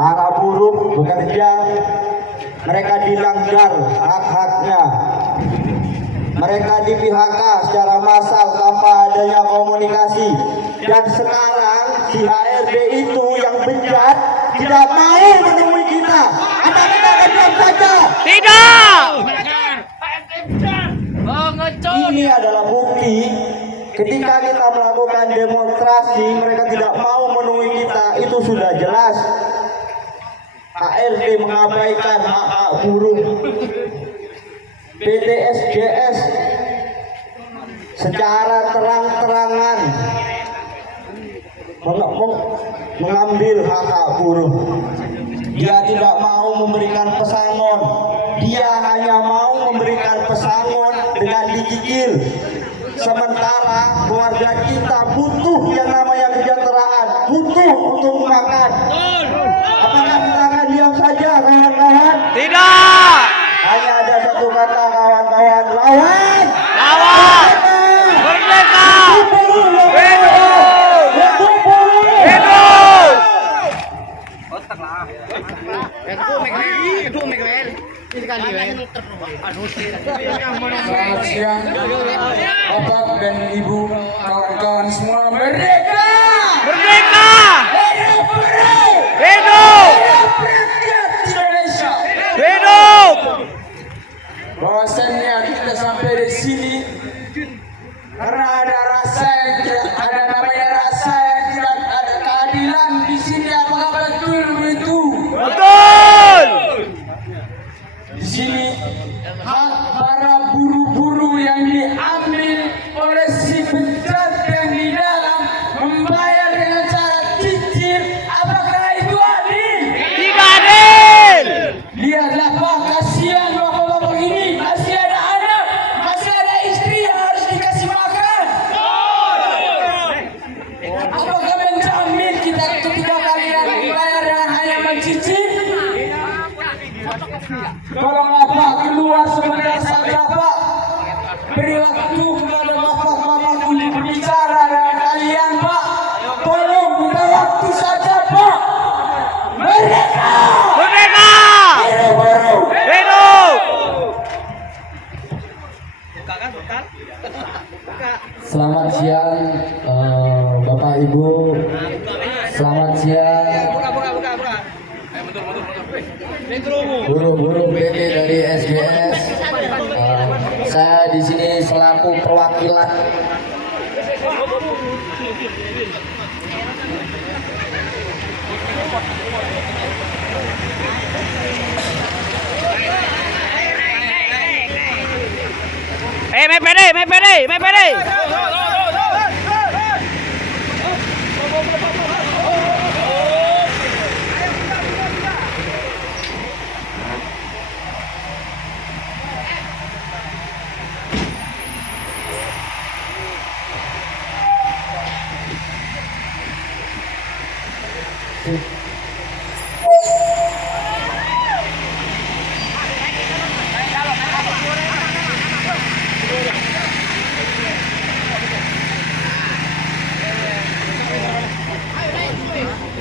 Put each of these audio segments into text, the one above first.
para buruh bekerja, mereka dilanggar hak-haknya, mereka di PHK secara massal tanpa adanya komunikasi. Dan sekarang si HRD itu yang bejat tidak mau menemui kita. Apa kita akan diam saja? Tidak. Ini adalah bukti ketika kita melakukan demonstrasi mereka tidak mau menemui kita. Itu sudah jelas HRD mengabaikan hak-hak buruh. PT SGS secara terang-terangan mengambil hak-hak buruh. Dia tidak mau memberikan pesangon. Dia hanya mau memberikan pesangon dengan digigil. Sementara keluarga kita butuh yang namanya kesejahteraan, butuh untuk makan. Apakah kita akan diam saja, kawan-kawan? Tidak. Hanya ada satu kata, kawan-kawan: lawan. Lawan. Merdeka. Selamat siang, Bapak dan Ibu, kawan-kawan semua. Merdeka! Merdeka! Hidup! Hidup! Rakyat Indonesia! Hidup! Bahwasannya kita sampai di sini karena ada rasa yang tidak ada, namanya rasa yang tidak ada keadilan di sini. Apakah betul begitu? Betul! Di sini hak para buruh-buruh yang diambil oleh si pejabat yang di dalam membayar dengan cara cicil. Apakah itu adil? Tidak adil! Lihatlah Pak, kasihan bapak-bapak ini, masih ada anak, masih ada istri yang harus dikasih makan. Apakah menjamin kita ketika kalian membayar dengan hanya mencicil? Tolonglah Pak, keluar sebentar saja Pak. Beri waktu kepada bapak-bapak untuk berbicara dengan kalian Pak. Tolong minta waktu saja Pak. Merdeka! Merdeka! Hidup! Hidup! Selamat siang Bapak Ibu. Selamat siang buruh-buruh PT dari SGS. Saya di sini selaku perwakilan MPD.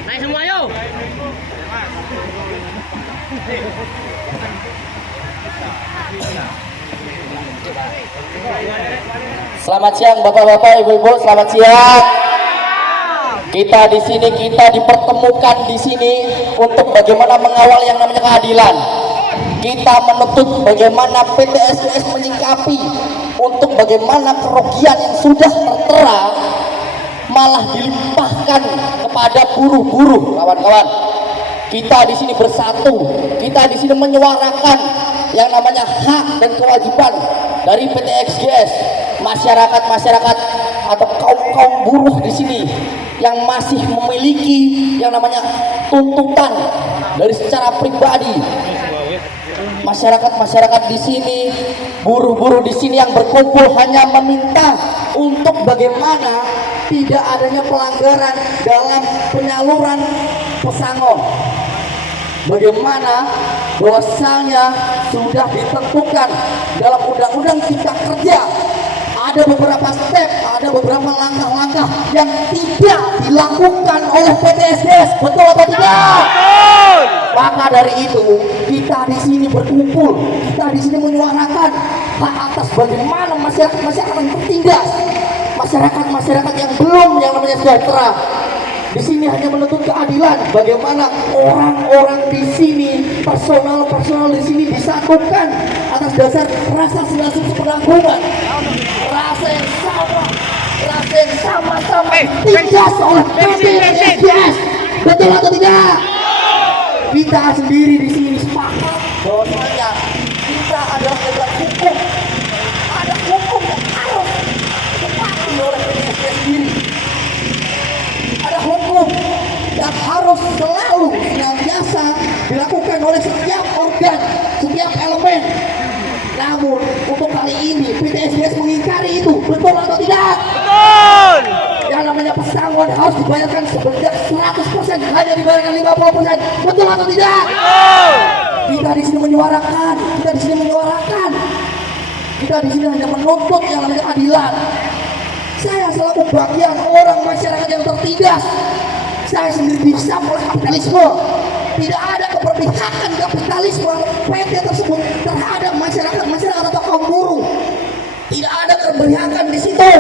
Naik semua yuk. Selamat siang Bapak-bapak, Ibu-ibu, selamat siang. Kita di sini dipertemukan di sini untuk bagaimana mengawal yang namanya keadilan. Kita menuntut bagaimana PT SGS menyikapi untuk bagaimana kerugian yang sudah tertera malah dilimpahkan kepada buruh-buruh, kawan-kawan. Kita di sini bersatu, kita di sini menyuarakan yang namanya hak dan kewajiban dari PT SGS, masyarakat atau kaum buruh di sini yang masih memiliki yang namanya tuntutan dari secara pribadi. Masyarakat di sini, buruh-buruh di sini yang berkumpul hanya meminta untuk bagaimana tidak adanya pelanggaran dalam penyaluran pesangon. Bagaimana bahwasanya sudah ditentukan dalam Undang-Undang Cipta Kerja ada beberapa step, ada beberapa langkah-langkah yang tidak dilakukan oleh PT SGS. Betul atau tidak? Betul! Maka dari itu kita di sini berkumpul, kita di sini menyuarakan hak atas bagaimana masyarakat yang tertindas, masyarakat yang belum yang namanya sejahtera. Di sini hanya menuntut keadilan. Bagaimana orang-orang di sini, personal di sini disatukan atas dasar rasa sepenanggungan, rasa yang sama-sama ditindas oleh PT SJS. Betul atau tidak? Kita sendiri di sini sepakat bahwasanya kita adalah negara hukum. Ada hukum yang harus dipatuhi oleh PT SJS sendiri. Ada hukum yang harus selalu senantiasa dilakukan oleh setiap organ, setiap elemen. Namun untuk kali ini PT SJS mengingkari itu. Betul atau tidak? Betul. Yang namanya pesangon harus dibayarkan sebanyak 100%, hanya dibayarkan 50%. Betul atau tidak? Betul. Kita di sini menyuarakan, kita di sini hanya menuntut yang namanya keadilan. Saya selaku bagian orang masyarakat yang tertindas, saya sendiri dihisap oleh kapitalisme. Tidak ada keberpihakan kapitalisme PT tersebut terhadap masyarakat atau kaum buruh. Tidak ada keberpihakan di situ.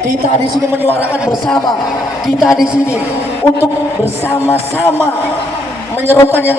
Kita di sini menyuarakan bersama. Kita di sini untuk bersama-sama menyerukan yang